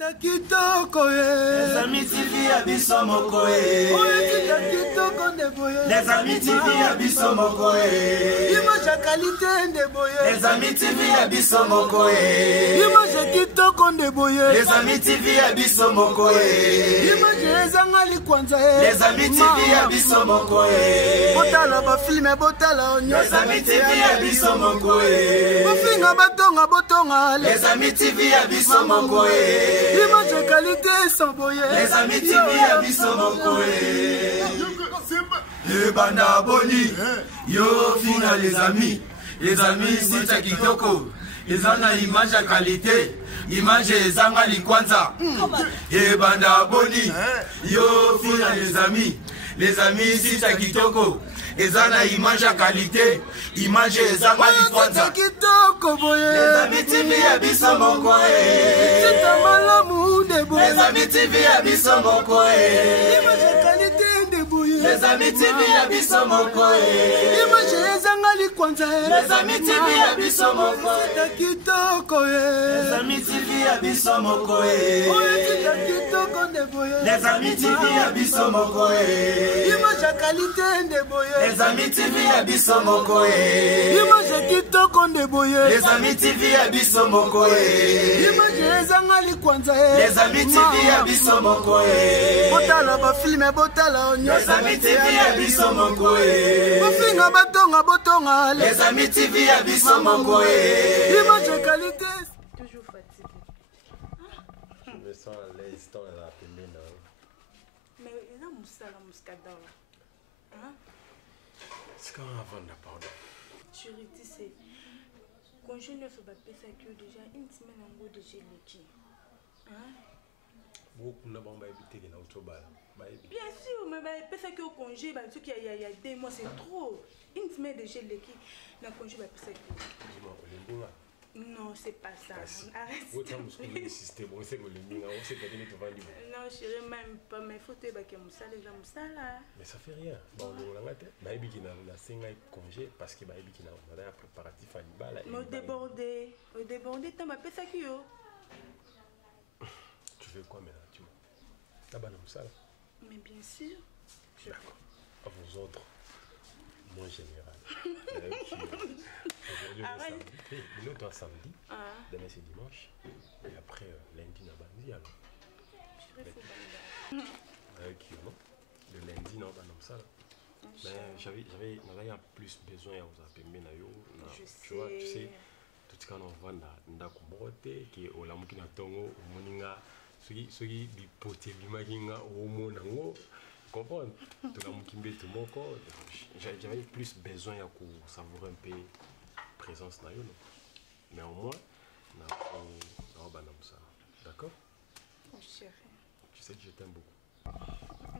Kitoko Les amis TV abisso moko Les amis TV abisso moko Image qualité ndeboye Les amis TV abisso moko Image kitoko ndeboye Les amis TV abisso moko Image ezanga likwanza Les amis TV abisso moko Botala ba filme botala onyo Les amis TV abisso moko Bofinga batonga botonga Les amis TV abisso moko Image qualité sans boye Les amis TV abisso moko Banda boni Yo fina les amis c'est ta kitoko Les ana image à qualité Image ezanga likwanza Banda boni Yo fina les amis c'est ta kitoko Les ana image à qualité Image ezanga likwanza Les amis TV abisso moko Les amis TV abisso moko Image qualité ndeboye Les amis TV abisso moko Image ezanga likwanza Les amis TV abisso moko kitoko Les amis TV abisso moko kitoko ndeboye Les amis TV abisso moko Image qualité ndeboye Les amis TV abisso moko Image kitoko ndeboye Les amis TV abisso moko Image ezanga likwanza Les amis TV abisso moko Botala ba filme botala onyo Les amis TV abisso moko Bofinga batonga botonga Les amis TV abisso moko Image qualité Toujours fatigué. Je me sens à l'aise dans la pembena. Mais il y a un moussala muscada. Hein? C'est quand avant de pardon. Chérie, tu sais, quand je ne fais pas ça que déjà une semaine en gros de chez Leki. Hein? Beaucoup n'a pas évité qu'il y ait un bal. Bien sûr, mais ça que au congé, il y a 2 mois, c'est trop. Une semaine de chez Leki, le congé va passer. Dis-moi, on est bon là. Non, c'est pas ça. Arrête. Autant que le système, on sait que le mien, on sait que tu vas vendre. Non, chérie, même pas, mais il faut te battre moussala, les moussala. Mais ça fait rien. Bon, on a tête. Bah, il y a 5 congé parce que bah, il y a un préparatif à l'ibal. Mais au débordé, tu m'as fait ça qui yo. Tu fais quoi maintenant, tu vois? Là-bas, ça là. Mais bien sûr. D'accord. À vos ordres. Moi, général. Aujourd'hui, nous sommes samedi. Demain, c'est dimanche. Et après, lundi, on a bandi alors. Le lundi, on a ça. Mais j'avais plus besoin de vous appeler. Tu vois, tu sais, tout ce qu'on a dans la qui est au Lamukina Tongo, au Moninga, ceux qui potent l'imagine au Monango. Comprends? J'avais plus besoin de savourer un peu la présence. Mais au moins, on a ça. D'accord? Chérie. Tu sais que je t'aime beaucoup.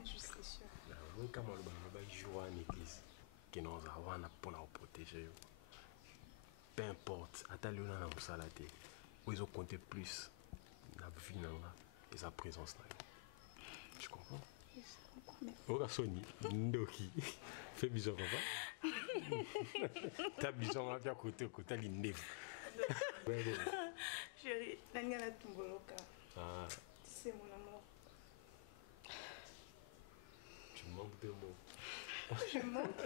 Je suis sûre. Quand on joue à l'église, que nous avons pour nous protéger. Peu importe, attends le nom de ça là, ils ont compté plus la vie et sa présence. Tu comprends? Oh, Sony, Ndoki, fais bisous, papa. T'as besoin de faire côté l'indéf. Chérie, Daniela Tumboloka. Ah. C'est mon amour. Tu manques de mots. Je manque.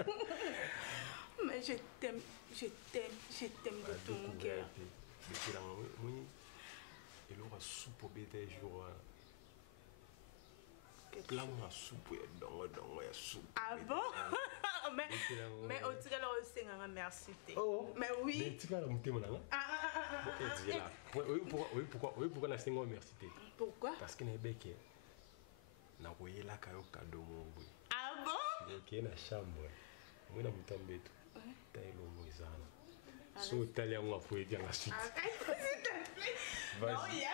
Mais je t'aime de tout mon cœur. Il aura soupe au bébé jour. Là, on a soupe, soupe. Ah bon? Mais au tiré là aussi, merci. Mais oui. Mais tu vas la monter, mon ami. Pourquoi on a merci? Pourquoi? Parce qu'il y a des gens qui ont eu la cadeau. Ah bon? Il y a une chambre. On a monté un bête. Tu as eu le moïsana. So, tu as eu un fouet dans la suite. Vas-y.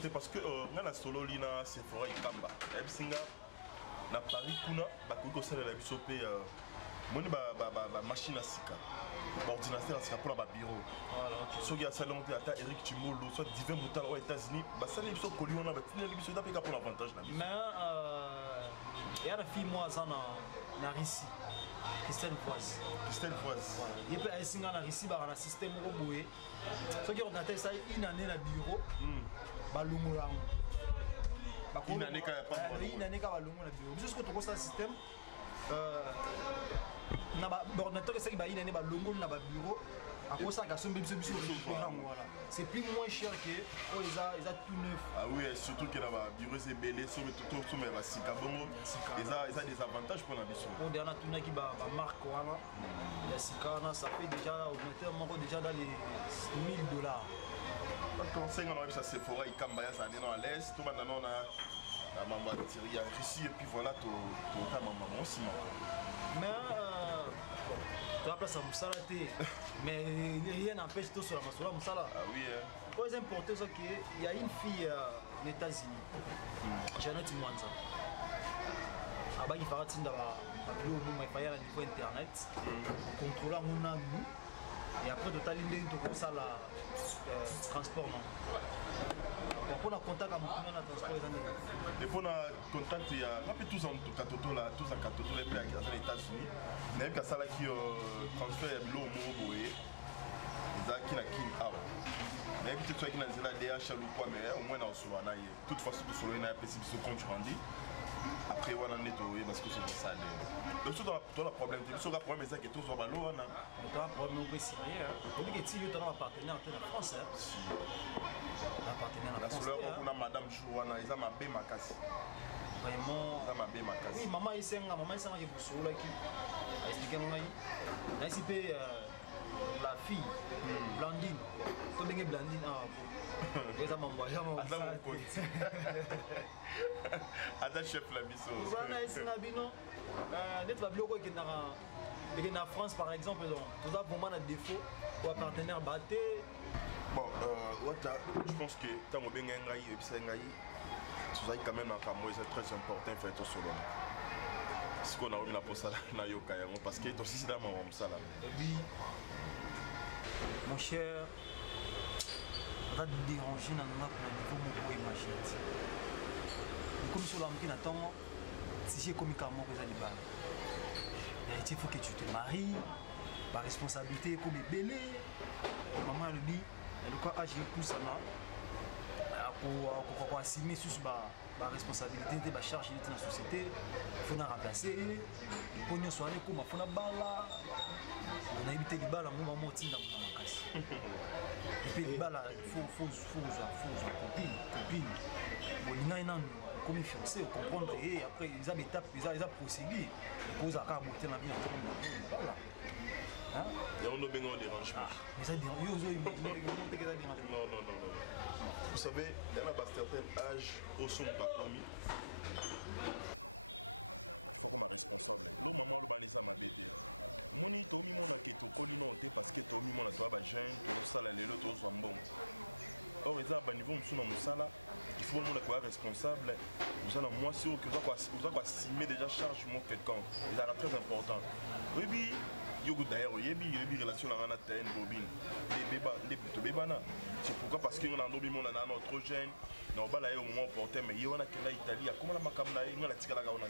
C'est parce que on a solo lina c'est forêt kamba. Ebsinga na Paris kuna ba ko sala la biso pe moni ba machine à sika ba ordinateur à sika pour la bureau voilà OK soki ya salon te ata Eric Chimolo soit divin motal aux États-Unis ba sali biso koli on a ba tineli biso da peka pour l'avantage na mais il y a la fille moi ça na Russie Christelle Foise voilà il peut esinga na Russie ba na système ko boye soki ordinateur ça une année na bureau ba lungola une année ka ba lungola bureau jusqu'au to ça système na ba ordinateur ça qui ba une année ba lungola na ba bureau à cause ça voilà c'est plus moins cher que oh ils a tout neuf ah oui surtout que là ba bureau c'est belé so tout mais ba sika bongo ils a des avantages pour la mission on dernier tourné qui ba marque voilà la sika ça fait déjà ordinateur moko déjà dans les $1000 quand c'est on a ça Sephora il kambaya ça dans à l'est tout maintenant on a la maman Thierry a réussi et puis voilà tout ta maman aussi mais tu as place à Moussala, mais rien n'empêche tout sur la Moussala. Ah oui. Pour les importer, il y a une fille aux États-Unis, Janet Mwanza. Il faut que tu aies un niveau internet, contrôler mon angle, et après tu as l'idée de ça le transport. Pour le contact avec mon transport, et pour le contact, il y a tous en Katoto, les pays aux États-Unis. Il y a ça qui transfère l'eau au Moboé. Il y a qui n'a qui a. Mais tu sais qu'il y a des DH ou quoi, mais au moins dans le Souana, toute façon, tu as un PC qui se compte rendu. Après, on a nettoyé parce que c'est ça. Donc, tu as un problème. Tu as un problème, c'est que tout soit ballot. Tu as un problème au Syrien. Tu as un partenaire en France. La souleur, on a Madame Jouana, ils ont ma bé makasi. Vraiment. Ils ont ma bé makasi. Oui, maman, il s'est qui est pour cela qui a expliqué mon avis. Là, ici, la fille, Blandine. Tu as Blandine. Ah, bon. Ils ont m'envoyé à mon côté. Attends, chef la biso. Voilà, ici, Nabino. Net va bloquer qui est en France, par exemple. Tu as vraiment un défaut pour un partenaire batté. Bon, je pense que quand on est en tu as quand même un camois, c'est très important de faire tout cela. Ce qu'on a eu la poste na yoka parce que aussi c'est dans mon salle. Oui, mon cher, on va te déranger dans le niveau où on imagine. Comme sur l'homme qui n'attend, si j'ai commis carrément que ça les balles. Il faut que tu te maries, par responsabilité comme les bébés. Maman elle dit. Et donc, quand j'ai tout ça, pour assumer la responsabilité de la charge de la société, il faut la remplacer. Il faut que soigner comme il faut la balle. On a évité les balles à un moment où on casse. Et puis les balles, il faut copine. Bon, il y a un comme fiancé, comprendre et après ils ont des étapes, ils ont procédé. Ils ont aborder la vie en voilà. Et on ne dérange pas. Mais ça dérange. Non. Vous savez, il y a un certain âge au son pas commis. Il faut qu'on soit responsable. Le maman le balisa m'a bêté. Moni tomi mon aketo kolino te parce que tomi mon atoa ba jeune, to sala lelo to so mbon. Or ils a ba niveau msuna musala, il faut mon être responsable. Nous allons moi sûr que vous allez assumer déjà charge mon quelqu'un. C'est très important. Oui. D'ailleurs, il y a une relation avec la bobine. C'est pourquoi parce qu'on a un autre jeune, on a au moment opportun, mais il y a l'Italie, comment la macamna, il y a la tika la gaona.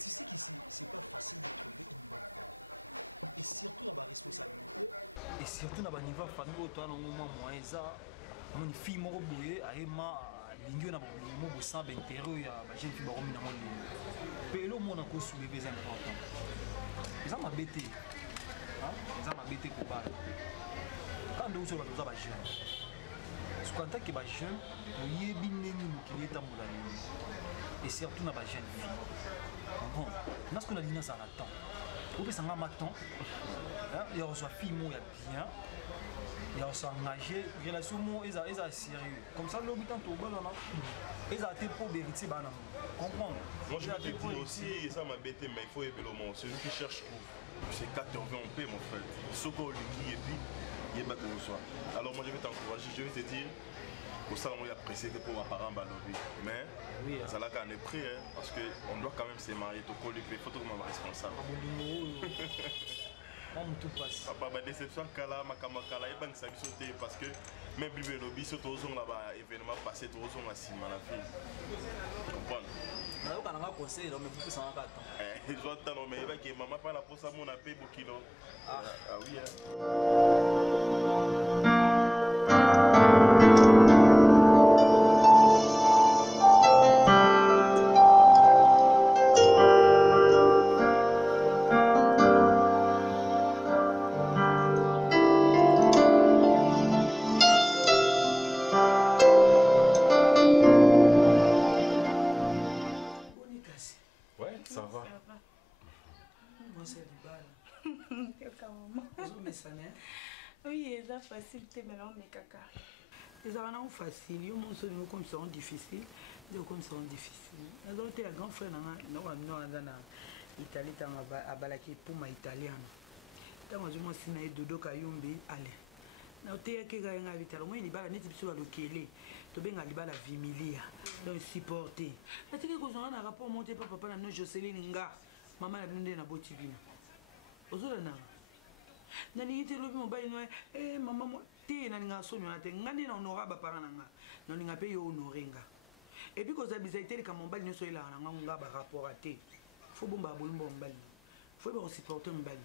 Tu sais que c'est pas facile de trouver une bonne femme. Et surtout dans la responsabilité, et surtout dans le niveau famille, autant dans le moment moyen, mon fille m'a oublié, elle m'a lingué dans le sang d'intérieur, il y a une jeune fille qui m'a oublié dans le monde. Et le monde a soulevé des importants. Ils ont m'embêté. Ils ont m'embêté pour parler. Quand on est jeune, quand on est jeune, on est bien qui est en et surtout dans les jeunes filles. Bon, dans ce qu'on a dit, ça attend. Au fait, ça m'a attend. Il y a reçu fille, il y a bien. Il y a reçu engagé. Relation, ils sont sérieux. Comme ça, l'habitant au bas, ils ont été pour vérifier. Comprendre. Moi, je vais te dire aussi, et ça m'a bêté, mais il faut aimer le monde. Celui qui cherche trouve. C'est 80 paix, mon frère. Ce qu'on lui dit, et puis, il est battu au soir. Alors, moi, je vais t'encourager, je vais te dire, ça on a apprécié pour mes parents balobi mais ça là quand on est pris parce que on doit quand même se marier tout coller il faut tout comme responsable papa ba déception kala makamakala et bank ça sauter parce que même bible lobby surtout aux là-bas événement passé tous aux à Sima la fille comprendre on a un conseil mais beaucoup ça en attend je dois attendre mais il va que maman pas la pour ça mon appel pour kilo ah oui Oui, c'est facile, mais non, mais caca. Les avants facile, ils m'ont sonné comme ça difficile, ils comme ça difficile. Les autres, les grands frères, nous avons en Italie, à Balaki pour ma italienne. Tant que je me suis dit, Dodo Kayumbi, allez. Na oteya ke ga nga vitalo moi ni bala neti biso ba lokele to benga libala vimilia donc supporter na tike ko zona na rapport monter papa na no Joseline nga mama na blonde na botivina ozola na nani ite lobi mobali no mama mo te na nga sonyo na te ngani na honora ba parana nga no ninga pe yo honorenga et puis ko za bizaité ka mobali no so ila na nga ba rapport ate fo bomba bolumba mobali fo ba supporter mobali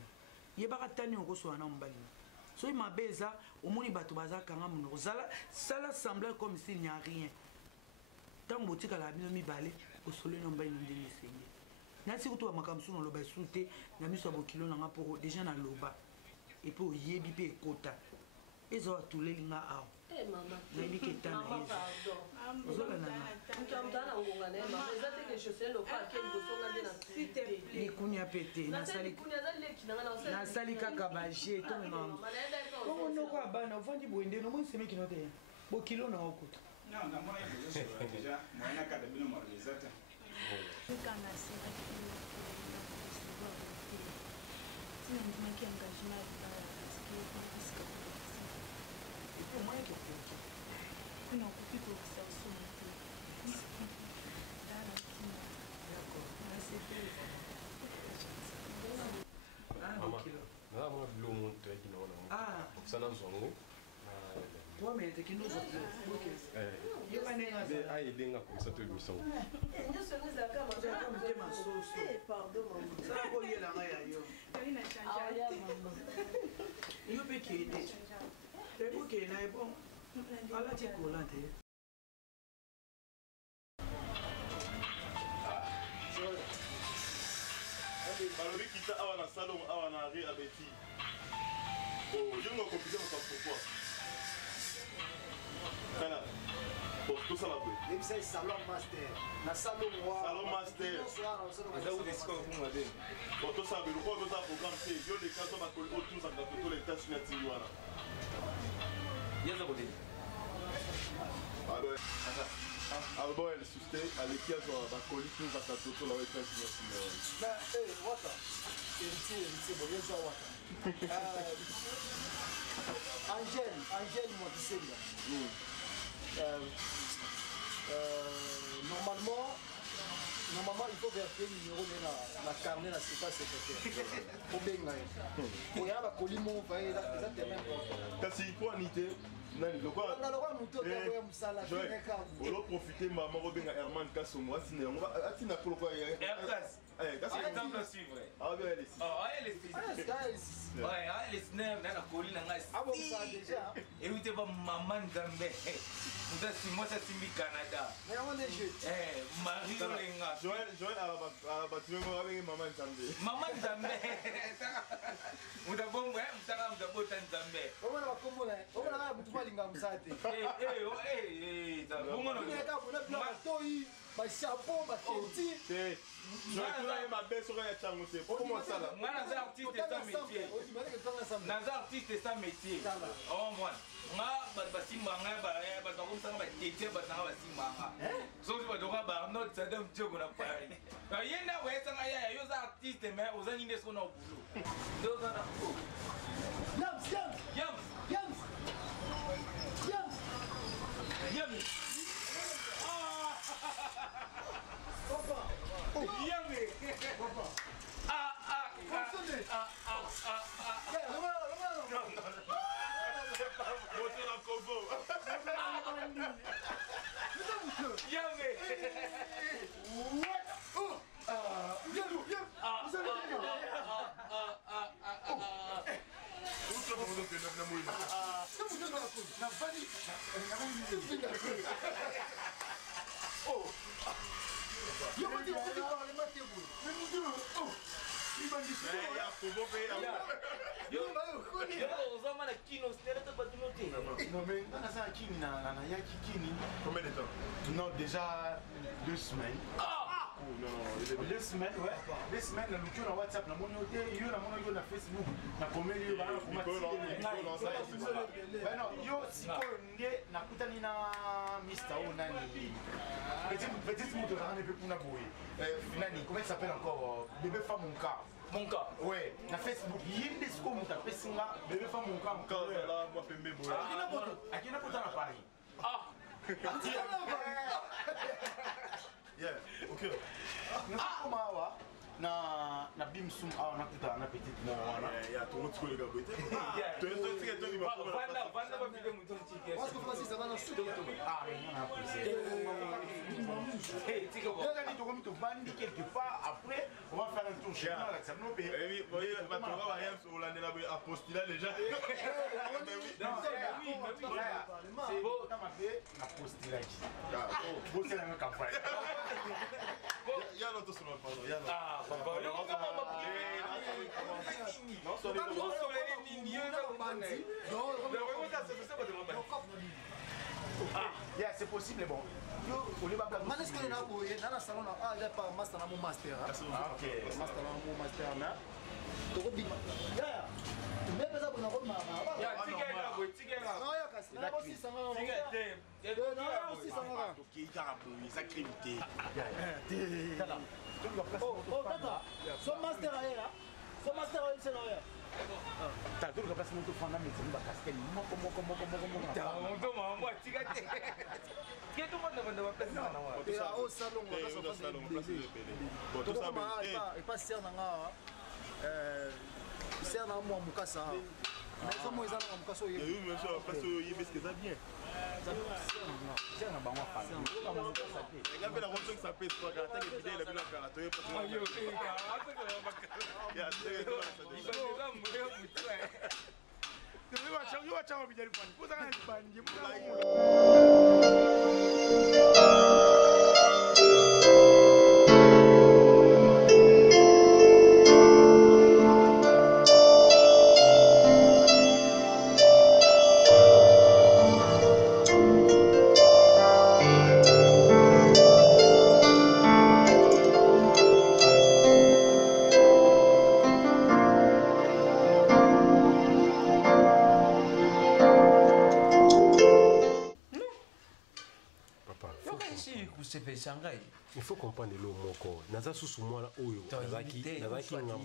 yebaka tani ko so na mobali so ma beza au moni bato baza kanga muno zala sala sembler comme s'il n'y a rien tant botika la bino mi balé au soleil no mbayi ndenge senge na si kuto makamsu no loba sunte na miso bokilo na nga pour déjà na loba et pour yebi pe kota ezo atulelinga aw maman nabi ke tana pardon zola na mtamtana ngongana maman ezate que je sais le pas quel bosonga de na s'il te plaît ni kunya pete na sali na sali kaka ba je to maman ko no ko abana vandi boende no mo seme kinote bokilo na okuta non na moi déjà moi na kada bino moralizata c'est quand la sera qui na pour décevoir le tina ndimaki engagement libala parce que na risque politique et puis au moins que koki puis na koki ko kisa osomité dans la kinya d'accord na c'est vraiment gentil Mama, na mwa bilo muntu ekina wana muntu. Kusana zongo. Toi mais t'es qui nous autres. OK. Yo banenga. Mais ai denga comme ça to émission. Nyo songo za kama za ma soso. Pardon maman. Ça ko yela nga yo. Il a changé. Yo pe qui était. C'est OK na est bon. Ala ti colante. balobi kita awa na salon awa na ri abeti je me compliqué pourquoi kana tout ça là même ça salon master na salon master aza ou discours pour moi dé bon tout ça le quoi ça programme c'est yo les cas ba ko tout ça dans les tâches na tiwana yaza bodé alors elle susté avec qui a ba colis tout ça tout là avec tâches na tiwana na wata c'est bon ça wata Angèle Monticelli normalement il faut vérifier le numéro de la carnet là c'est pas secrétaire au benga il y a ba kolimo va là ça c'est même kasi quoi nité nani le quoi on a le droit muto ya musala kineka on va profiter maman Robinga Herman Kasongo atina pour quoi Herkas kasi exemple suivre ah bien elle est elle est ouais elle est snap na koli na ngai ah bon ça déjà et où te va maman Nzambe muta simo sa simbi Canada mais on est jeu Marie Olenga Joël à la tu me avec maman Nzambe muta bongo muta bota Nzambe on va comme là on va mutu balinga msate bongo no ni ka bona bla toi ba chapeau ba tenti je vais ma belle sur la changote comment ça là moi naza artiste sans métier naza artiste sans métier oh moi nga basimbanga batakomsanga batete batanga basimbanga soki batoka barnot sadam tioko na pari yenda koyesanga yaya yo oza artiste mais ozangi nde soko na obulo nde oza na yams Combien de temps? Non, déjà 2 semaines. Oh, non, 2 semaines, ouais. 2 semaines, na luki na WhatsApp, na moni hote, yo na moni yo na Facebook, na komeli yo bana yo sikoyo nde nakutani na Mr. O nani. Petite moto na ne peut pour na boy. Nani, comment il s'appelle encore? Bébé femme mon cas. Mon cas. Ouais, na Facebook, yinde siko muta pesinga bébé femme mon cas. Quand là, moi pembe boy. Akina poto na Paris. Ah. Yeah, ok. Nakoma awa na bimsum awa nakuta na petite mo wana. Ya to motiko le gabo ite. To tike to ni ba. Vanda ba vide muton tike. Parce que Francis ça va dans sud. Ah, rien à poser. Hey, tike bo. Là, on va te vendre quelque part. Après, on va faire un tour chez nous. Ça nous paye. Oui, voyez, on va trouver rien sur la nena apostolat déjà. C'est beau. On m'a fait apostolat. Beau c'est la même campagne. Il y a notre sur le pardon. Il y a notre. Ah, papa. Non, sur les yeah, c'est possible, bon. Manes que na boye na salon na ah j'ai pas master na mon master. Ah OK. Master na mon master na. To bima. Ya. Mais pesa bona ko mama. Ya tigera boy, tigera. Non ya kasi. Na bosi sanga. Tigera. Non ya bosi sanga. Qui carabou, ça crémité. Oh tata. So master là. So master c'est là. T'as tout le place mon fanda mais c'est pas casquette. Moko. Ndo mama tigera. Tigera to banda banda place na wa. Et au salon on va se faire des Bon, tout ça et pas ser nanga. Ser na mo mukasa. Mais comme ils ont mukasa yo. oui, monsieur, parce que il parce que ça bien. C'est un bon affaire. Regardez la route que ça pèse pas quand tu es la karato et pas. Yo, Ya, c'est il faut comprendre le mot corps. Naza susu moi oyo. Nazaki ngam.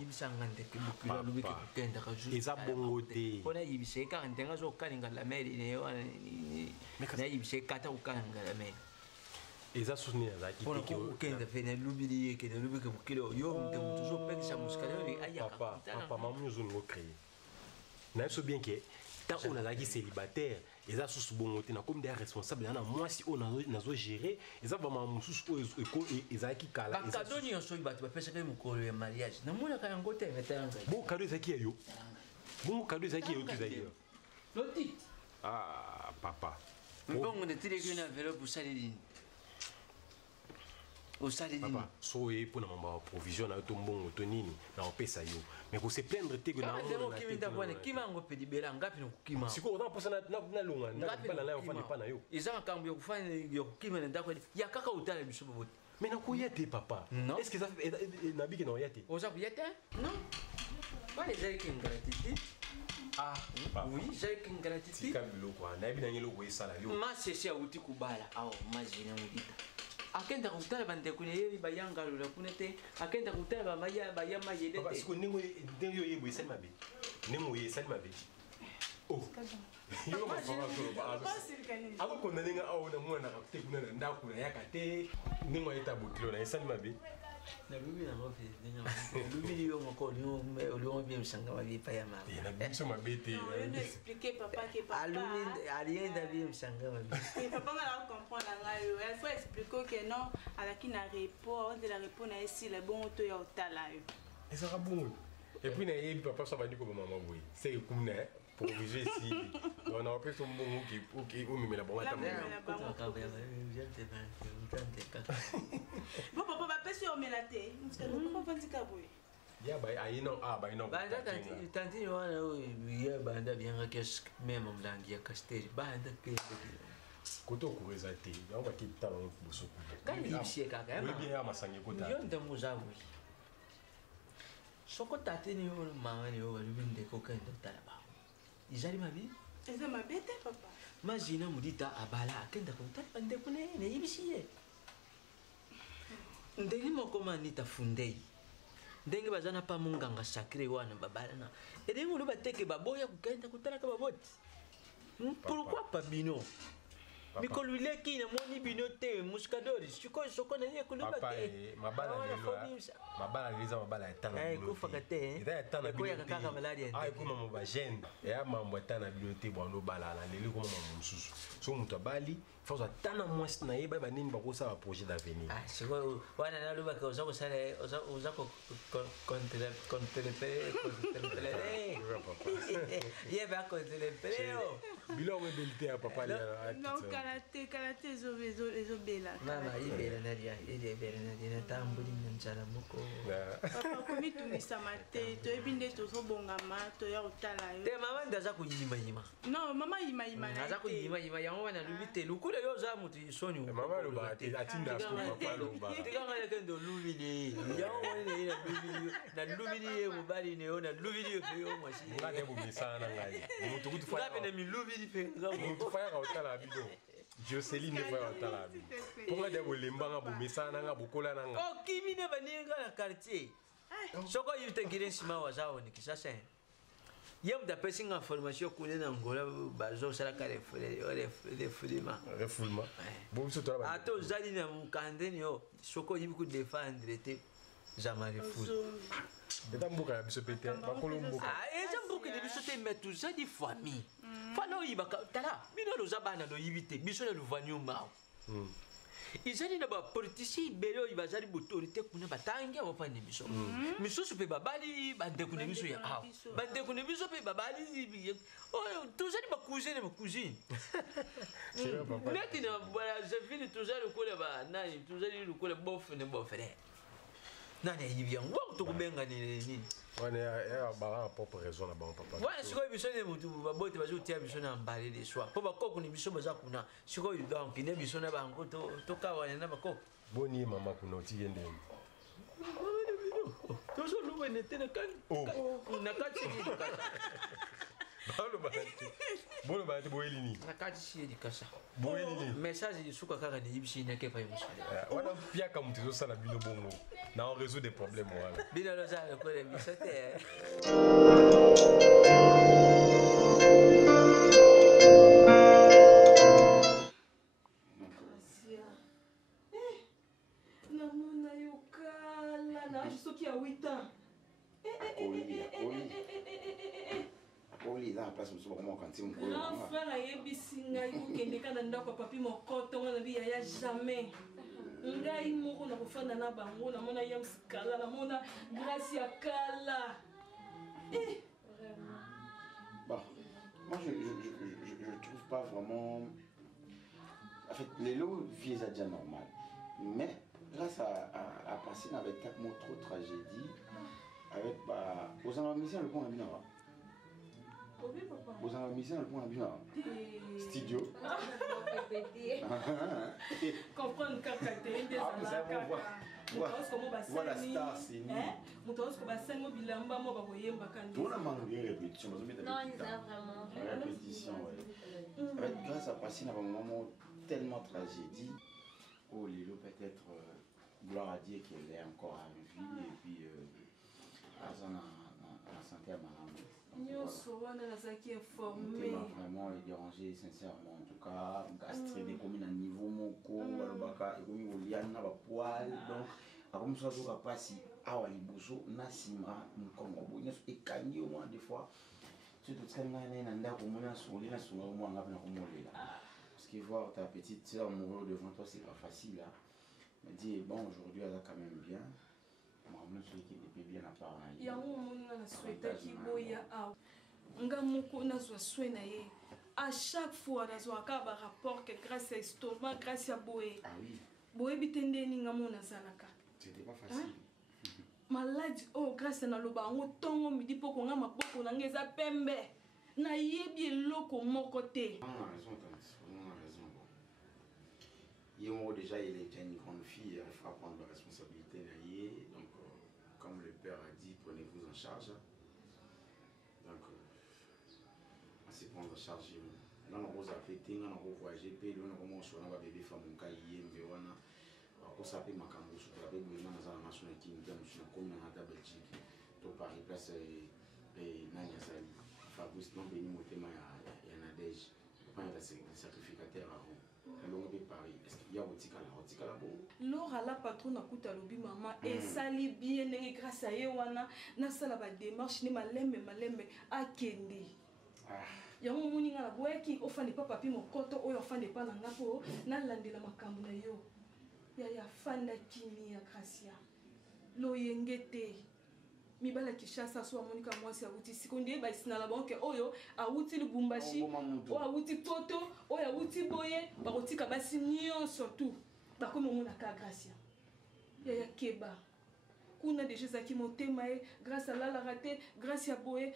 Eza bongote. Pona yibiseka ndenga zo kalinga la meli ne yo na yibiseka ta ukanga la meli. Eza susu ni nazaki pona ko ukenda fene lubili ke ne lubike bukilo yo mtu toujours pekisa muskale yo ayaka. Papa mamu zo ngo créer. Na so bien que tant on a lagi célibataire eza susu bongote na comme des responsables na moi si on nazo gérer eza vraiment mususu o ezaki kala eza kadoni yo so ibatu bapesa ke mukolo ya mariage na mona ka yango te metanga bon cadeau ezaki yo bon cadeau ezaki yo tuzaki loti ah papa mbongo de tire que na enveloppe salini au salini papa so e pour na mamba provision na to mbongo to nini na opesa yo mais ko se plaindre te que na mo kiminda bwana kimango pedi bela ngapi no kukima siko on pasa na lunga ngapi bala na yo fani pana yo izama kambo yo kufanya yo kukima na ndako ya kaka utala bisubo bote mais na ko yete papa est-ce que ça na biki na yete oza ku yete non pas les gens qui ingratitude ah oui j'ai qui ingratitude kabilo kwa na bi na ngelo ko isala yo ma sesi ya uti kubala aw mazina ngita akenda kutala bande kunye bayanga lula kunete akenda kutala bamaya bayama yedete papa siko ningo yo yebo isali mabe ningo yesali mabe oh yo ma papa ko ba ako kona ninga awo na mwana akute kuna na ndako na yakate ningo eta botilo na isali mabe Na lubi na ngofe ninga. Lubi liyo ngoko liyo bien msanga wa bipa ya mama. Na biso mabete. On expliquer papa que papa. Alumi alien da bien msanga wa bipa. Et papa va comprendre ngayo. Il faut expliquer que non, ala ki na repos, on de la repos na ici le bon to ya otala yo. Et ça va bon. Et puis na yebi papa ça va dire comme maman boy. C'est comme na pour viser ici. On a appelé son bon qui ou me la bonne table. Bon papa va pas sur melaté. Parce que papa va dire boy. Ya ba ayino ba ino. Banda tanti wana ya banda bien que même mlangi ya castel banda que koto kuweza te. Ya ba kitala boso. Kani yipsie kaka. Oui bien masangi kota. Yo ndamu zabu. Soko tate ni yo mama ni yo walibinde ko kendo talaba. Izali mabi? Eza mabete papa. Mazina mudita abala akenda ko talaba kune ne yibisiye. Ndenge moko manita fundei. Ndenge bazana pa munganga sacré wana babala na. Ede ngulu bateke baboya kukenda kutalaka baboti. Pourquoi pas bino? Mikolo ileki na moni bino te muskadori siko soko na ye kuluba te mabala liza mabala ya tana ko fakate ida ya tana ko ya kaka malaria ay ko mama ba jeune ya mambo tana bino te bondo bala la leli ko mama mususu so muto bali faut tana mwasi na ye ba nini ba ko sa projet d'avenir ah siko wana na luba ko za ko sale oza ko contempler ye ba contempler bilo we belite ya papa non karate ezobela nana ibela nadia ibela nadia tambuli njala moko papa komitungisama te toyebi nde tozobongama toya kotala yo te mama ndaza kuyimayima non mama yimayima na naza kuyimayima yango wana lubi te lukule yo za mutu soni mama loba atinda ko papa loba tikanga le kendo lubili yango wana na lubili ye mubali ne ona lubili yo mwasi ngade bumisana ngai mutu kutufa ngabe na milubili pe mutu fa ya kotala bido Joseline ne voit pas la vie. Pourquoi des bolembanga bomisana nga bokola nanga? Oh kimi ne baninga na quartier. Soko yute giresima wazao ni kisasa. Yem da pesinga formation kule na ngola bazo sala kale refoulement. Bon so to ba. Ato zali na mukandeni yo soko yibi ku défendre te jamais refou. Eta mbuka ya biso pete ba kolombuka. Ah eza mbuka de biso te metu za di famille. Falo yibaka tala bino lo zabana lo yibite biso le vanyu mao. Izali na ba politici belo ibazali autorité kuna batangi abafanye biso. Misusu pe babali bande kuna biso ya aw. Bande kuna biso pe babali oh tuzali ba cousine. Neti na bala zafini tuzali kule ba nani tuzali kule bof ne bofere. Nani yibi yango to kubenga ni. On est ba propre raison na ba papa. Voilà siko biso ne mutu babote bazo tia biso na mbale de soir. Po bakoko ni biso baza kuna. Siko donc ne biso na bango to kawana na bakoko. Boni mama kuna otiyende. To so luwe ne tena kan. Na kati ni kasa. Bolo ba boeli ni. Na kati si di kasa. Boeli ni. Message di suka kaka ni yibisi na kepa yimusale. Wana pia ka mutizo sana bino bongo. Na on résout des problèmes wala. Bino lo za ko le bisote. frère ayebisi ngai kokende kana ndako papi mokoto ngana bi ya jamais ngai moko na kofanda na bango namona ye msikala namona grâce ya kala Bah, moi je trouve pas vraiment. En fait, les lots vivent déjà normal. Mais grâce à passer avec tellement trop de tragédie, avec aux amis le point bien. Aux amis le point bien. Studio. Comprendre kakate voilà star c'est mutosko basengo bilamba mo bakoyemba kandi on a manqué répétition répétition avec grâce à passer dans un moment tellement tragédie oh Lilo peut-être gloire à Dieu qu'elle est encore en vie et puis à la santé à vraiment les déranger sincèrement en tout cas gastré des communes à niveau moko balobaka et comme il y a na poil donc comme ça zo kapasi awa liboso na sima mukongo bo nyonso ekangi au moins des fois surtout quand on est dans un moment où on a souvent au moins on a parce qu'il voit ta petite soeur mourir devant toi c'est pas facile là mais dis bon aujourd'hui elle a quand même bien moi je suis qui est bien à part il y a un moment où on a souhaité qu'il boya a nga moko na zo soin na ye à chaque fois na zo ka ba rapport que grâce à estomac grâce à boye ah oui boye bitende ni nga mona zalaka c'était pas facile maladi oh grâce na loba ngo tongo midi poko nga maboko na ngeza pembe na yebi eloko moko te. On a raison. Yemo déjà il est une grande fille, il faut prendre la responsabilité donc comme le père a dit prenez-vous en charge donc on s'est prendre en charge là on va affecter on va voyager puis on va commencer on va bébé femme on va y aller on on s'appelle Makambo sur la Belgique dans la nationale qui nous donne sur comme dans la Belgique to Paris place et nani sali Fabrice non béni motema ya Nadège pas la sacrificateur alors on Paris est-ce qu'il y a otikala bon Laura la patronne a kuta lobi maman et sali bien nenge grâce à yewana na sala ba démarche ni malembe akende yango moninga na boyaki ofande pa papi mokoto oyo ofande pa na ngapo na landela makambo na yo ya fanda kimi ya Gracia loyengete mibala kishasa so amonika mwasi awuti sikonde ba sinala banke oyo awuti Lubumbashi o awuti poto oyo awuti boye bakotika basi nyonso tout bakomi omona ka Gracia ya keba kuna déjà zaki motema e grâce à la raté grâce à boye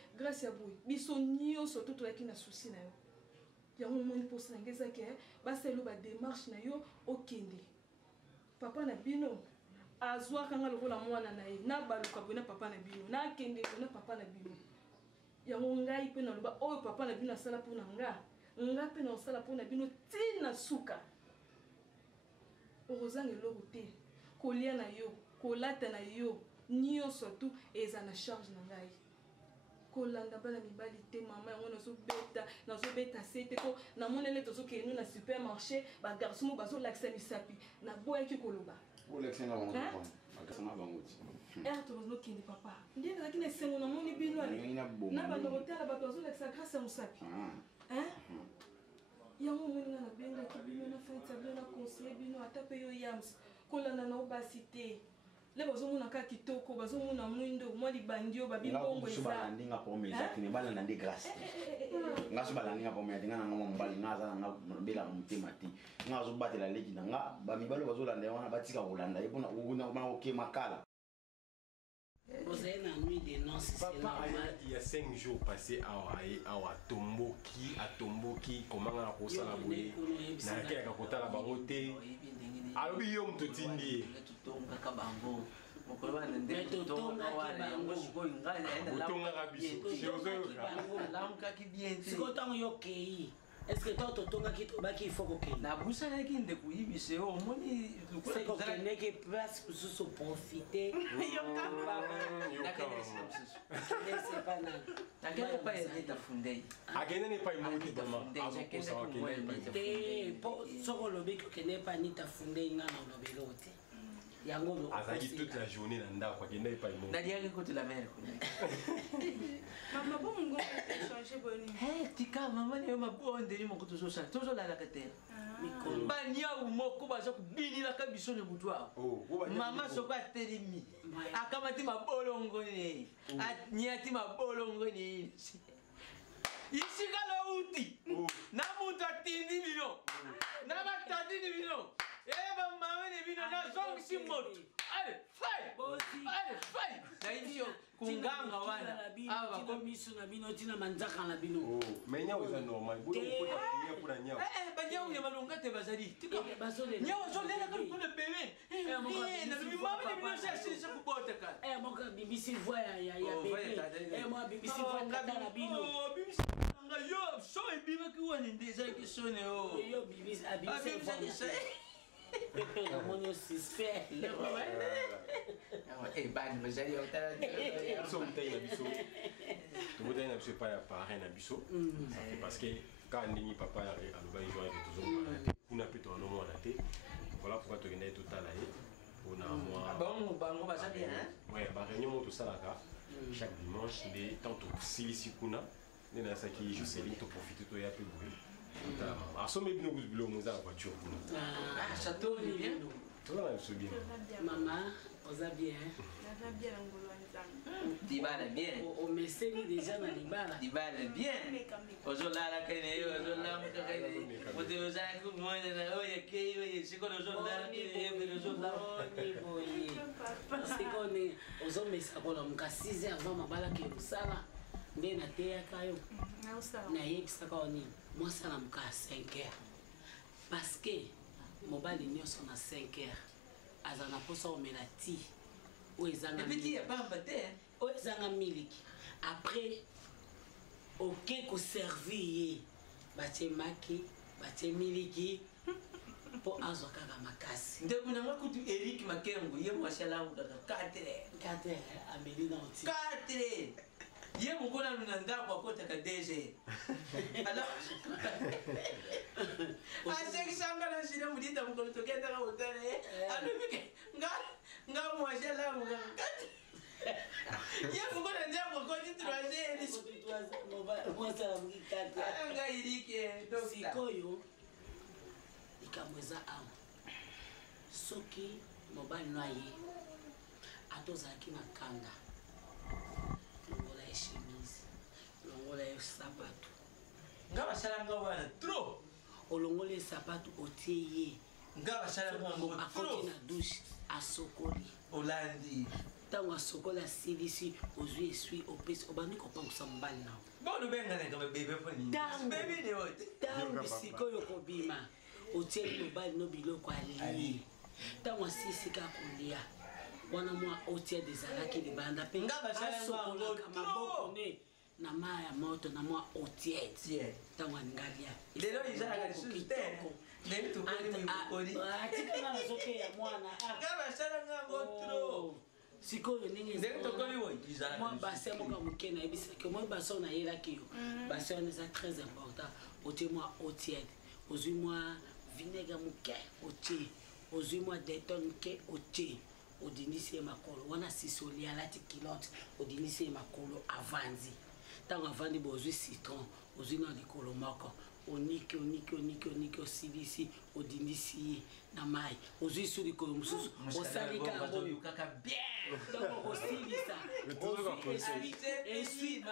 biso nyonso tout toyaki na souci na yo yango moni posa ngeza ke baselo ba démarche na yo okende papa na bino azwa kanga lokola mwana na ye na baluka bona papa na bino na kende bona papa na bino yango ngai pe na loba oyo papa na bino asala pona nga pe na osala pona bino tina suka orozange loko te kolia na yo kolata na yo nyonso tu eza na charge na ngai kolanda bana mibali te mama yango nazobeta sete ko namonele tozokende na supermarché bagarçon mo bazolakisa misapi naboyaki koloba tozokende papa nde nazalaki na esengo namoni bino ale na bando kotala bato bazolakisa grâce ya mosapi yango moninga nabengaki bino na fete ya bino na conseiller bino ata mpe yo yams kolanda na obasi te le bazomona ka kitoko bazomona mwindo mwa libandi oyo babibongo eza ndinga pomeza kine bana na ndi grâce ngaso balandinga pomeza ndinga na ngoma mbali ngaza na bela mutema ti ngazo batela leki na nga bamibalo bazolanda wana batika kolanda yebona una oke makala. Vous avez la nuit des noces. Papa, il y a 5 jours passés à Tomboki, comment on a posé la bouée, n'a qu'à côté la baroté. Alors, il y a un tout indi. Est-ce que toi, tu as dit qu'il faut que tu aies c'est que tu peux profiter. Azaki toute la journée dans ndako akenda epa imo. Naliaki kote la mer. Mama bon ngo changer boni. Tika mama ne mabonde ni moko tozosa. Tozolala katera. Banya umoko baza kubinila kabiso ne mutwa. Mama soka terimi. Akamati mabolongo ne. Atnyati mabolongo ne. Isika lo uti. Na mutu atindi bino. Na batandi bino. Eba mama ne bino na zongi simoto. Allez, fai! Allez, fai! Naindio kunganga wana. Aba komiso na bino tina manzaka na bino. Oh, mais nya oza normal. Bolo ko ta prier pour nya. Banya unya malonga te bazali. Tika. Nya ozolela ka pour le bébé. Na bibi mama ne bino sasa kubota ka. Moka BBC voix ya bébé. Moi BBC voix na bino. Oh, BBC nga yo so ebiba ki wana ndeza ke sone o. Yo BBC voix. Mon suspect. Eh ban bazali otala. So mtayi na biso. To mtayi na biso pa ya parrain na biso. Parce que quand ndingi papa aloba joie que toujours malade. Kuna pito no mona te. Voilà pourquoi to genda total aye. pour moi. Bon, ça bien, hein? Ouais, bah, réunion, tout ça là, chaque dimanche, des temps tout ici, kuna. Il y a ça qui je sais, il faut profiter de y a plus de bruit. À ce moment-là, nous avons la voiture. Ah, château, il est bien. Tout le monde est bien. Maman, on va bien. On va bien, Dibala bien. On me sait déjà dans Dibala. Dibala bien. Ozola la kene, ozola muka kene. Mote ozola ku moja na oya ke oya siko ozola kene, ozola. Boy. Parce qu'on est aux hommes ça pour muka 6 heures avant mabala ke usala. Nde na te akayo. Na usala. Na yebisa ka oni. Moi ça na muka 5 heures. Parce que mobali nyonso na 5 heures. Azana posa o melati. O ezanga. Et puis il y a pas mbaté. O ezanga miliki. Après aucun ko servir batie maki, batie miliki po azo kaka makasi. Nde kuna ngakutu Eric Makengo ye mwashala ngaka 4 ameli na oti. 4 ye mukona lunanda kwa kota ka DG. Alors Aseki sanga na shira mudita mukono tokenda ka hotele. Alubike nga mwashala ngaka. Ye mukona ndia kwa koti troisième. Moi ça la mukikati. Nga Eric donc sikoyo ikamweza awa soki mobali no aye atozalaki na kanda longola ye chemise longola ye sapato nga basala nga wana trop olongola ye sapato otie ye nga basala nga ngo akoti na douche asokoli olandi ntango asokoli asilisi ozwi esui opesi obandi kopangusa mobali nao bono benganeka babebe mpo nini bebi ne ote ntango sikoyo kobima otieli mobali no biloko alie ntango asisi kaka kolia wana mwa otiede ezalaki libanda mpe asokolaka maboko ne na mai ya moto na mwa otiede ntango aninga lia lelo ezalaka lisusu te ndenge tokoli mibokoli atikanga nazokeya mwana nga basala ngango tro sikoyo ndenge mwa base moka moke nayebisaki omoi base oyo nayelaki yo base wana eza très important otie mwa otiede ozwi mwa vinaigre moke otie ozwi mwa detol moke otie odinisi ye makolo wana sisi olia alati kilote odinisi ye makolo avandi ntango avandi bo ozwi citron ozwi na likolo moko oniki osilisi odinisi ye na mai ozwi su likolo mosusu osali kango donc osilisa esui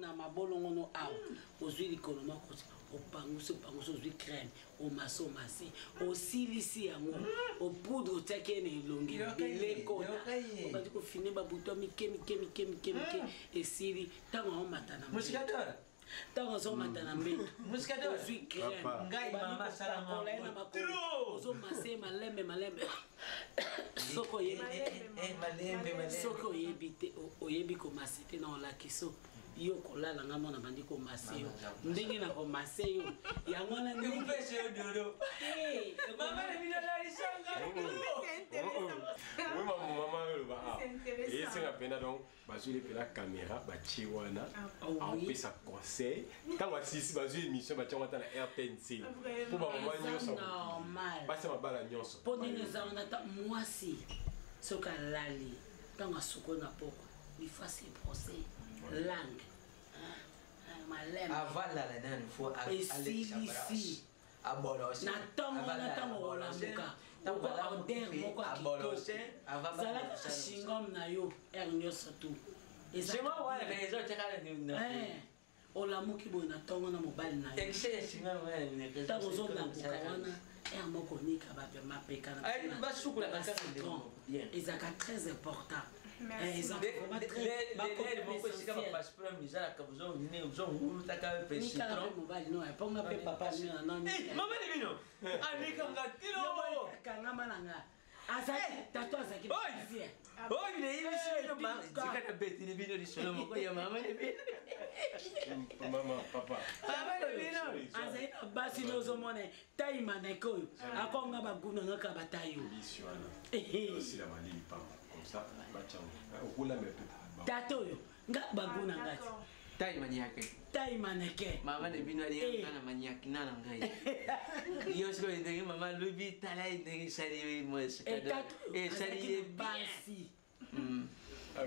na mabolongono awa ozwi likolo moko opangusi ozwi crème omasi osilisi yango opoudre otiaki ye na elongi bileko obandi kofine babuto mike esili ntango aomata na ntango azomata na mbeto ozwi crèmeozomase malembe soki oyebi te oyebi komase te na olakiso yo kolala nga mwana bandi komase yo ndenge na komase yo yango na ndenge yo dodo mama le bino la lisanga oui maman le ba et c'est la peine donc bazui le la caméra ba chiwana en fait ça conseil quand on assiste bazui émission ba chiwana na RTNC pour ba maman nyoso normal ba c'est ma bala nyoso pour ndenge za on ata mwasi soka lali quand asoko na poko il fasse procès langue malema avala la nani fo ici aboloshe na tango olamuka tango order moko aboloshe zala shingom na yo nyonso tu ezema wana rezo tekala ni olamuki boye na tango na mobali na yo tango ozolamuka wana moko nika bapeka na basukula ezaka très important basi nozomona taimaneke oyo akonga bagunangaka batayo tata oyo nga baguna ngati taille maniaque. Taille mannequin. Maman est venue aller à maniaque, non, non, yo, ce que je maman, le vit, t'as là, il s'allie, moi, c'est cadeau. Et s'allie, bassi.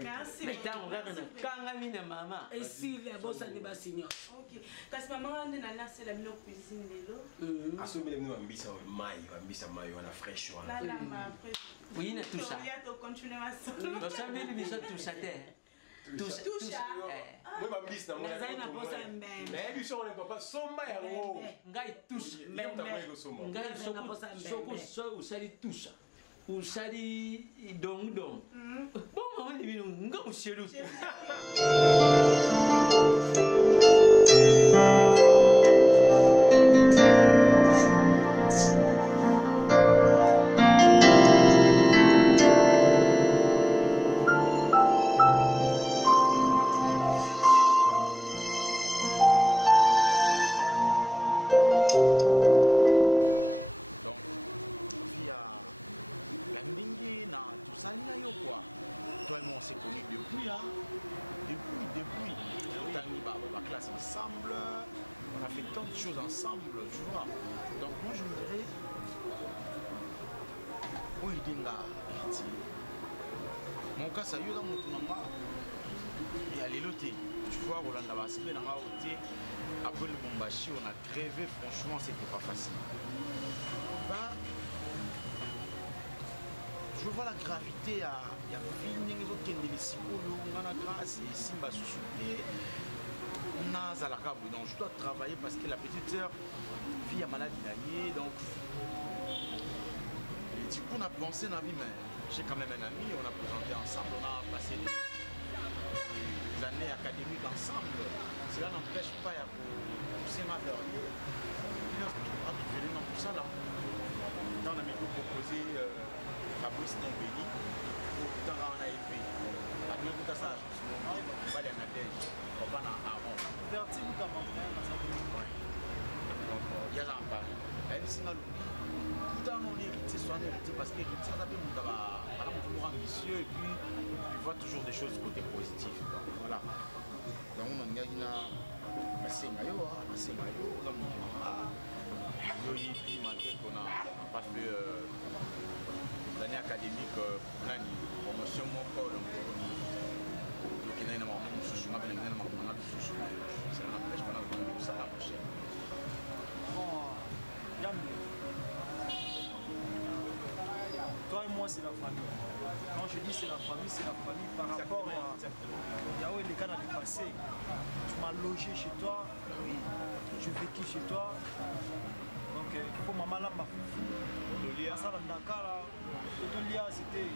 Merci. Mais t'as un regard, quand on a maman. Et si les boss à débat signor. Ok. Parce que maman, on est là, c'est la meilleure cuisine de l'eau. À ce moment-là, on a maille, on a fraîche. Là, là, après. Oui, il y a tout ça. Il y a tout continuer à se. Vous savez, les bisous, tout ça, tout ça. Tout ça. Moi, ma bise, non, moi, mais lui, on n'est pas son maille, alors. Ngai tous. Ngai soko usali tusa. Usali dong dong. Bon, maman, il vient ngai usielu. Ensemble, tu vois. Donc moi je me dirais, oh il mon cas ça y est dans mon tournoi et à l'éloté, tu vois, Roland Nabasbe dans la hauteur, après le Bombashi on a rêvé, franchement c'était pas facile. Bah, je vois la gravité, il y a les autres qui ont des psychologues, on a la grâce et Simba Soussouté. Donc je dois travailler parce que la petite sœur vit à maladie donc et du coup on a pensé dans la vie, mais j'ai quand même un ami, on a présenté ensemble, on a passé des années académiques ensemble. Cela n'empêche pas à pousser ma verrière à tout venir dans tout ça là. Quand on a mis proposé Fabrice Nombéli pour tout temps on a été à bien tout ça, on va aller à Nadège. Vertime comme il y a un pari. Elle est tout on hérité, soit hérité parce que hérité, ça fait toujours ambitieux et puis il voit toujours des choses côté positif. Voilà. Donc on a une malgré qu'on n'a pas fait l'année académique, promotion mon corps. Toi et moi c'est la famille. Quand je dis c'est la famille par rapport à Yahweh les cas du passé. Tu m'as logé chez toi, je vécu chez toi. Donc il faut maman là ma foufou. Ça dans Dakar c'était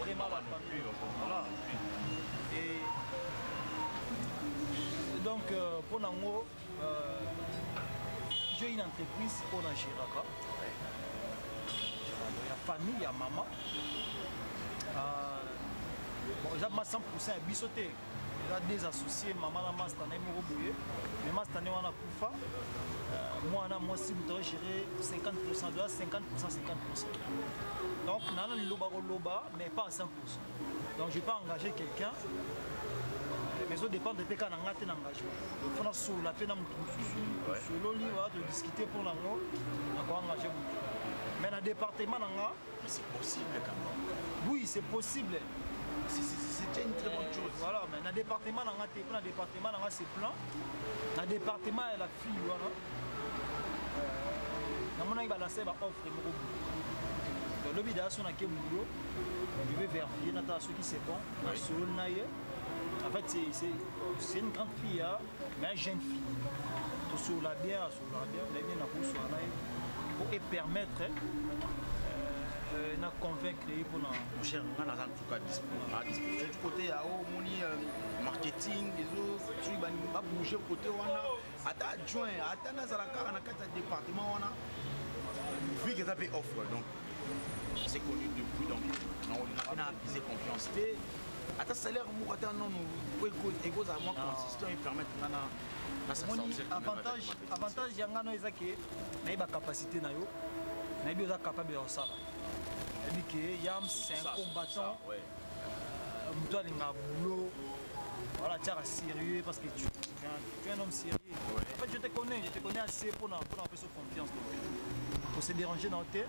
vraiment la famille. Voilà. Et donc pour Nango, j'ai une entreprise pour la Giraka. Il y a famille, il y a maman. Bon, il y a 100% à bisoté. Il y a des associés, maman a mastané Moroboye, mais mastané on a Koufa. Moi si je dois gérer 50%, de 50%, 50%. Donc, on a le loba, mais pas à 100%. Donc, je n'ai pas engagé quelqu'un. Mais ça dépend de tes engagement. Il faut que la peine de discuter pour l'angle, on va engager. Mais dans le département, c'est possible quand même. Oui, c'est possible. C'est une très bonne chose. Voilà, mais dans le département, c'est plein. Dans le département, il y a la fille. Voilà. Il va lancer une offre. Le bidon, on a je vais vérifier ceux qui c'est bon. En fait, c'est une grande fille, mais une jeune fille. Sur la bien, pour permettre de convaincre pour nous. Cher, on a en tout cas disposition. Du côté, il y a au marketing, les autres, tu vas bouger côté, on a adjoint, attends, à la carte, on a 4 départements, on a vu qu'ils avaient offre. Donc, c'est connu depuis, donc on a visé confiance. Attends, salaire, moi, non, égo à moi consistant et permettre avantage yangano ezaki na iba capacité na yo na ibi oza capable ya osala ebi ke yam c'est un combattant mutu alinga boulot voilà, tu es sérieux parce que tu es un homme sérieux. Ouais. En fait, je te connais assez pour avoir plus de confiance. Pour se déranger dans le thé,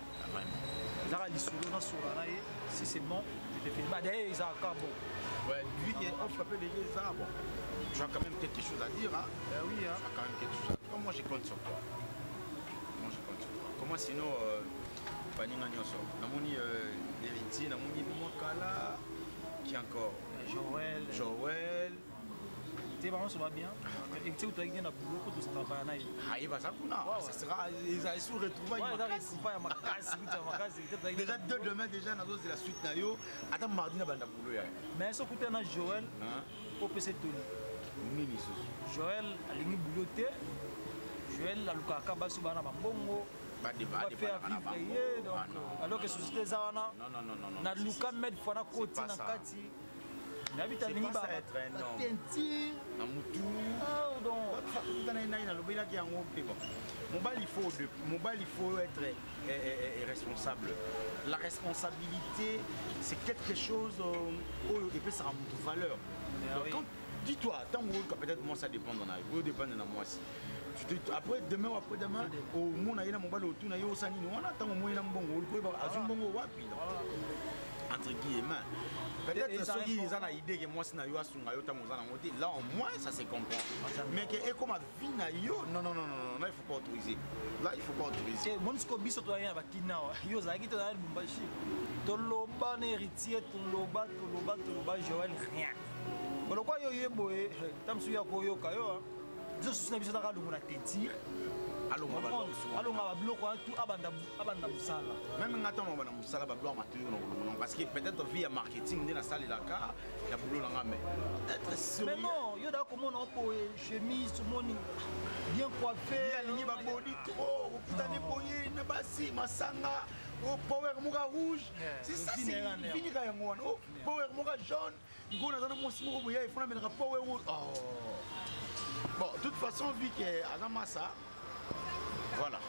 si c'est bon, je te fais. Bah, d'ailleurs, ils ont encore bon. Ouais, lui, on frappe les arbres. Tu as quand même quelque chose à dire, hein? Oui, hein. Tu as quand même quelque chose à dire. Moi, je compte sur toi. Moi, je compte sur toi. Comment sinon, Paninga Nyoso, Namoni l'héritier, Namoni Mwakala, qui encore? Joël. Tu sais, vraiment, ça va bien. Et tu sais, tu as gagné beaucoup de travail. Ah, il va ça pour nous. Ça sera. Ils ont su retrouver. Déjà, demain, déjà, dans la suite, attends, mardi, na banda boulot. Mais ce côté, on Joël, au PC Tony. Joël, a l'ingé bouloté. Joël, a l'ukaka basubana bambongo. Va faire vivre. Donc, alors que société Zawana, na luka med fana koti na kati. C'est pas ça être un homme. Il faut être responsable. La responsabilité, c'est quelque chose qui peut se rendre de valeur. Dis-toi, tant que peut-être moi ça dépend de moi, dépend de moi aussi. Après demain ou après-demain, au monde a mon bal autour, on a tant que moi il a un bon entre guillemets. Peut-être ceux qui ont une idée que moi, c'est là, au moins, ça se comprend. Mais que comme vie, non, là, il ne faut pas autoriser. Là, il ne faut pas autoriser. Mon scobi, c'est toi, il y a un yo, ça qui te donne un bâchi. Toloba, héritier, toloba, Joël, rien. Mais le quoi, yo, boy, tam suya koyo kayo. Je suis un peu d'accord avec te dire. Allons, on va bloquer tout abanda musala. Même quand on va dans musala, on va bloquer parce que peut-être via marketing, on a salé la carte, il y a boulot dans la main. Mais non, il y a comment on peut chemise, tout le monde bien coiffé. Il y a des body trop, vous avez boyé, ne pas si masanga, au power moura rouge. C'est ça, c'est fini quand il y a un power moura jaune. Il y a un monstre il faut mettre un power rouge. Bon, de toute façon, vu qu'il y a un massa. Voilà.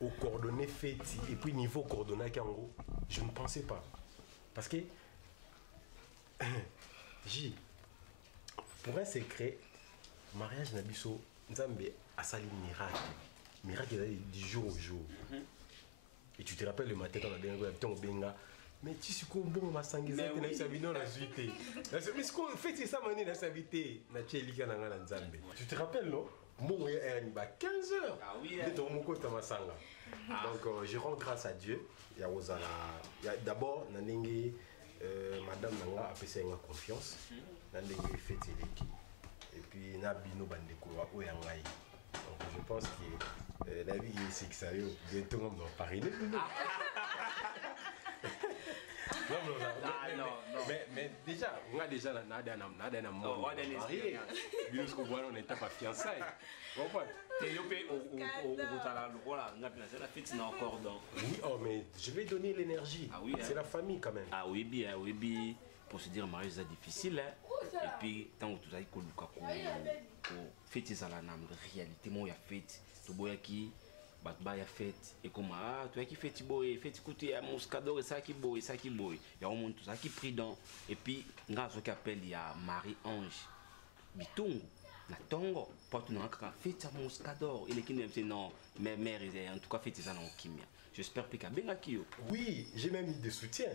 Au coordonné fait et puis niveau coordonné Kango, je ne pensais pas. Parce que J, pour un secret, mariage Nabiso, Nzambe a sali miracle. Miracle du jour au jour. Et tu te rappelles le matin, on a bien benga. Mais tu sais qu'on bon ma sanguisé que n'a sabi non la suite. Mais ce qu'on fait c'est ça mané na sabité na tchelika na ngala nzambe. Tu te rappelles non? Bon il y a 15 heures. Ah oui. De ton moko tamasanga. Donc je rends grâce à Dieu. Il y a Ozala, il y a d'abord nanenge madame nanga a passé une confiance. Nanenge fête leki. Et puis na bino bandeko wa oyangai. Donc je pense que la vie c'est que ça yo bientôt on va parler. Non. Mais déjà, on a déjà un monde marié. Jusqu'au bout, on n'était pas fiançailles. Oui, oh, mais je vais donner l'énergie. C'est la famille quand même. Ah oui, bien. Pour se dire mariage c'est difficile. Et puis, tant que tu as dit que fête ça la réalité, moi, il y a fête. Tu vois qui Batba ya fête et comme tu as qui fait boy fait écouter à Moscador et ça qui boy il y a un monde tout ça qui prudent et puis grâce au qu'appelle il y a Marie-Ange Bitungu la tongo porte une fête à Moscador il est qui n'aime non mais mère en tout cas fête ça non kimia j'espère que bien kio oui j'ai même mis des soutiens.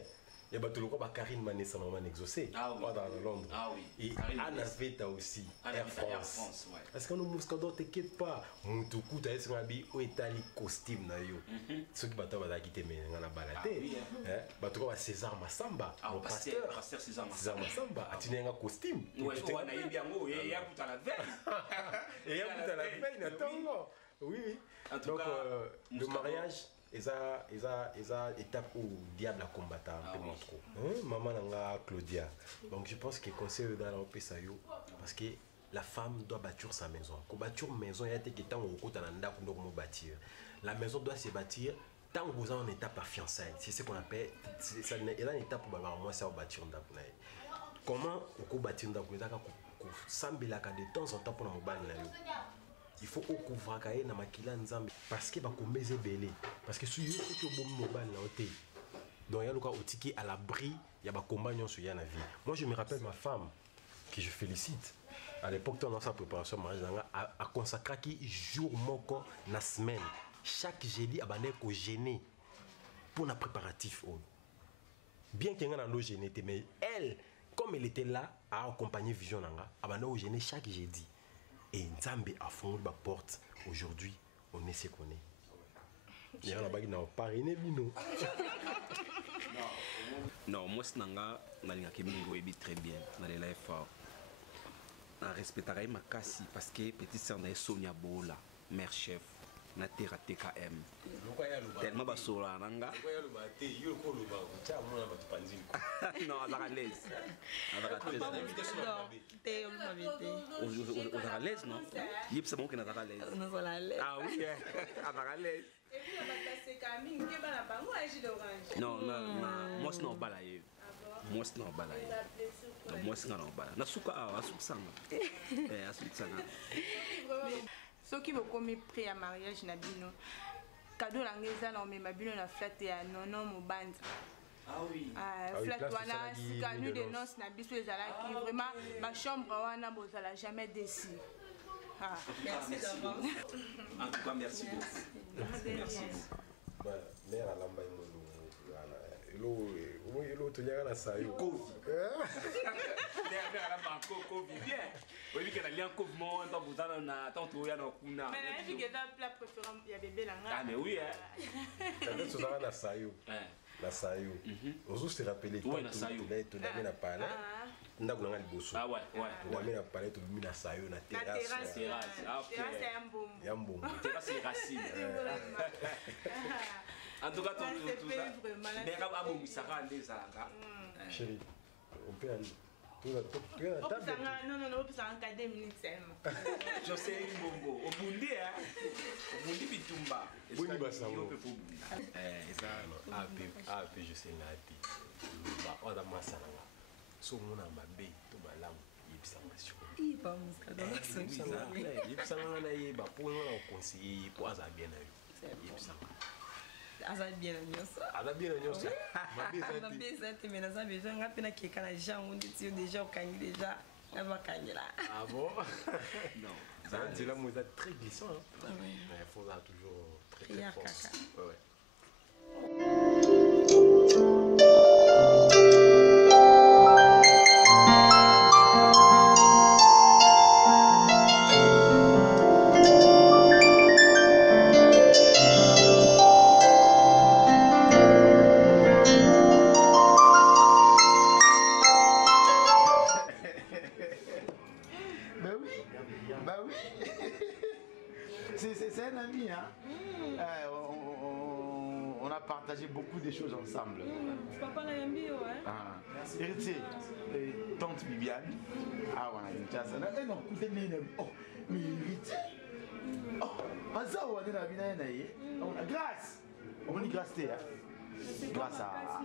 Il y a tout le monde Karine Mané Salaman exaucé dans Londres. Ah oui. Et Anna Veta aussi, Air France. Parce que nous Moscador t'inquiète pas, Moutoukou t'as essayé d'aller au Italie costume na yo. Ceux qui battent va quitter mais on a baladé. Battu comme César Massamba, mon pasteur César Massamba, tu n'as un costume. Ouais, on a eu bien mot et il y a tout à la veille. Et il y a tout à la veille, n'attends. Oui. Donc le mariage Eza étape où diable a combattu un peu trop. Maman nanga Claudia. Donc je pense que conseil dans la Pesayo parce que la femme doit bâtir sa maison. Pour bâtir une maison, il y a des temps où on a bâtir. La maison doit se bâtir tant que vous êtes en étape à fiançailles. C'est ce qu'on appelle. Il y a une étape où moi ça va bâtir un dapna. Comment on bâtir un dapna? Sambila de temps en temps pour la mobile. Il faut couvrir na makila nzambe parce que ba kombeze belé parce que si yo ko bon mobile na oté Donc, il y a le cas qui est à l'abri, il y a des compagnons sur la vie. Moi, je me rappelle ma femme, que je félicite. À l'époque, dans sa préparation mariage, a consacré jour moko na semaine. Chaque jeudi, elle a gêné pour le préparatif. Bien qu'elle ait un gêné, mais elle, comme elle était là, a accompagné Vision Nanga, elle a gêné chaque jeudi. Et Nzambe a fondé la porte. Aujourd'hui, on est ce qu'on est. Il y a un bagage dans Paris, non, moi, c'est Nanga, très bien, dans les efforts. Je respecterai ma cassie parce que petite sœur de Sonia Bola, mère chef, na terra TKM. Tellement basola nanga. Non, à la l'aise. À l'aise, non? Il y a mon qui n'a pas l'aise. Ah oui, à la l'aise. Non, moi c'est non balaye. Moi c'est non balaye. Moi c'est non balaye. Na suka a suka sanga. Suka sanga. Ceux qui vont comme prêt à mariage na bino. Cadeau l'angeza na me mabino na flat ya nono mo band. Ah oui. Flat wana sika nuit de noces na biso ezalaki vraiment ma chambre wana bozala jamais déçu. Merci d'avance. En tout cas, merci beaucoup. Merci. Mère à l'amba hello tonyaka na sayo Covid. Mère à l'amba Covid bien. Oui que na lien Covid mo ndo buzana na tanto ya na kuna. Mais je que ça plat préféré ya bébé là. Ah mais oui hein. Quand tu vas na sayo. La sayo. Ozo se rappeler tout na sayo. Tu n'as pas parlé. Ndaku na liboso. Ah ouais. Tu n'as pas parlé tu na sayo na terrasse. Terrasse. Ah OK. Terrasse ya mbombo. Ya mbombo. Terrasse c'est racine. En tout cas, tout ça. Mais quand on a ça chérie, on peut aller. Non, on peut en 4 minutes seulement. Je sais, Mbombo. Au Bundi, hein. Au Bundi, Bitumba. Bundi, Bassamo. Je sais, Nati. On a massana. So, on a ma baie, tout ma lame. Il pas muscadon. Il pas pour nous conseiller pour avoir bien aza bien nyonso aza bien nyonso na beza te mais naza besoin nga pena keka na gens on dit déjà okangi déjà nga bakangela. Ah bon? Non, ça c'est là moi très glissant hein. Mais il faut là toujours très fort. Ouais. C'est un ami, hein? On a partagé beaucoup de choses ensemble. Papa l'a aimé, ouais. Héritier, tante Bibiane. Ah ouais, une chasse. Non, écoutez, oh, mais héritier. Oh, ça, on est là, grâce. On dit grâce, grâce à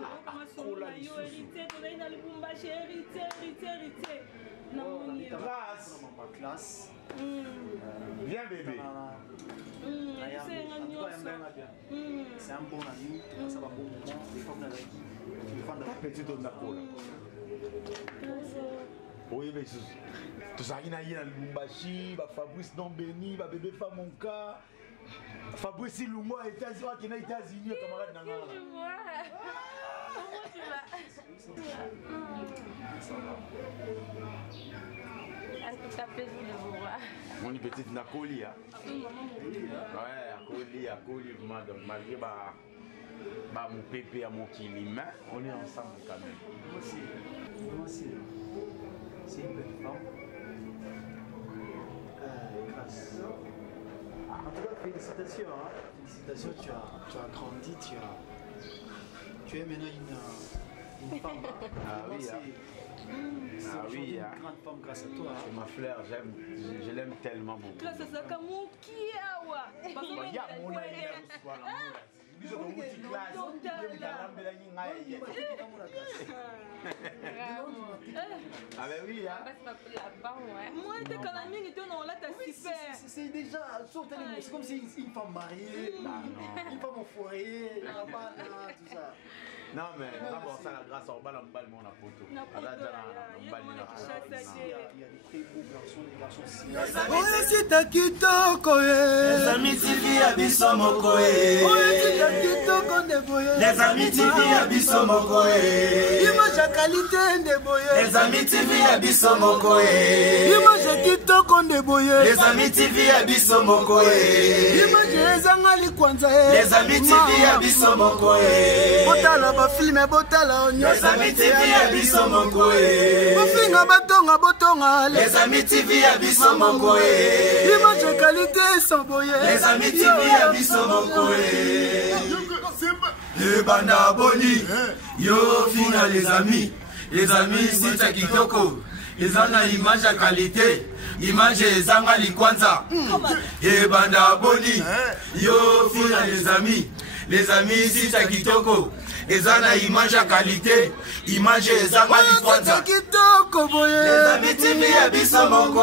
classe. Viens bébé. C'est un bon ami, ça va bon moment. Ta petite on a quoi là? Oui, mais tout ça, il y a Lubumbashi, Fabrice Nombeni, bébé Famonka. Fabrice Lumbo est aux États-Unis, camarade Nanga. Ça plaisir de vous voir. Mon petite Nakoli, hein? Ouais, Akoli, vraiment, donc malgré mon pépé à mon kilima, on est ensemble quand même. Moi aussi, c'est une belle femme. Grâce. En tout cas, félicitations, hein? Félicitations, tu as grandi, tu es maintenant une femme. Hein? Ah oui, hein? Ah oui, une grande femme grâce à toi. Hein? C'est ma fleur, je l'aime tellement beaucoup. Grâce à ça, comme qui est, il y a mon biso tomuti classe alambelaki ngai ye ah ben oui hein moi t'es quand même mingi toi non là t'as super c'est déjà c'est comme si une femme mariée une femme au foyer tout ça non mais d'abord ça la grâce au bal en bal mon photo il y a des très beaux garçons des garçons oyo sita kitoko les amis TV ya biso moko oyo sita kitoko ndeboye les amis TV ya biso moko image ya qualité ndeboye les amis TV ya biso moko image kitoko ndeboye les amis TV ya biso moko image ezanga likwanza les amis TV ya biso moko botala ba filme botala onyo les amis TV ya biso moko bofinga batonga botonga les amis TV ya biso moko image qualité sans boye les amis TV ya biso moko banda boni yo fina les amis sita kitoko ezana image ya qualité image ezanga likwanza banda boni yo fina les amis sita kitoko ezana image ya qualité image ezanga likwanza kitoko boye les amis TV ya biso moko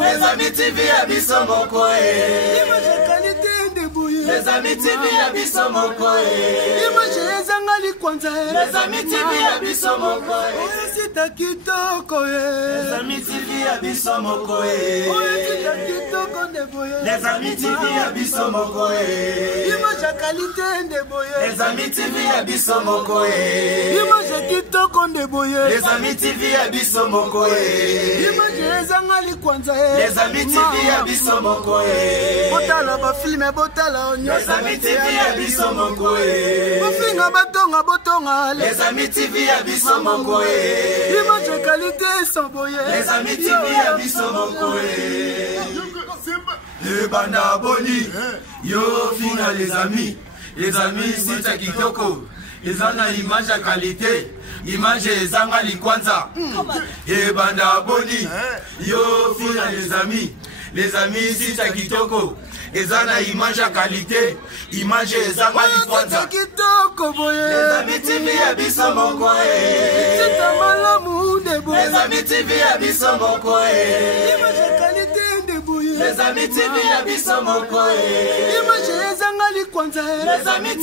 les amis TV ya biso moko image ya qualité ndeboye les amis TV ya biso moko image ezanga likwanza les amis TV ya biso moko sita kitoko les amis TV ya biso moko sita kitoko ndeboye les amis TV ya biso moko image ya qualité ndeboye les amis TV ya biso moko image kitoko ndeboye les amis TV ya biso moko image ezanga likwanza les amis TV ya biso moko botala ba filme botala onyo les amis TV ya biso moko bofinga batonga botonga les amis TV ya biso moko image qualité sans boye les amis TV ya biso moko banda boni yo fina les amis sita kitoko ezana image ya qualité image ezanga likwanza banda boni yo fina les amis sita kitoko ezana image ya qualité image ezanga likwanza kitoko boye les amis TV ya biso moko les amis TV ya biso moko image ya qualité ndeboye les amis TV ya biso moko image ezanga likwanza les amis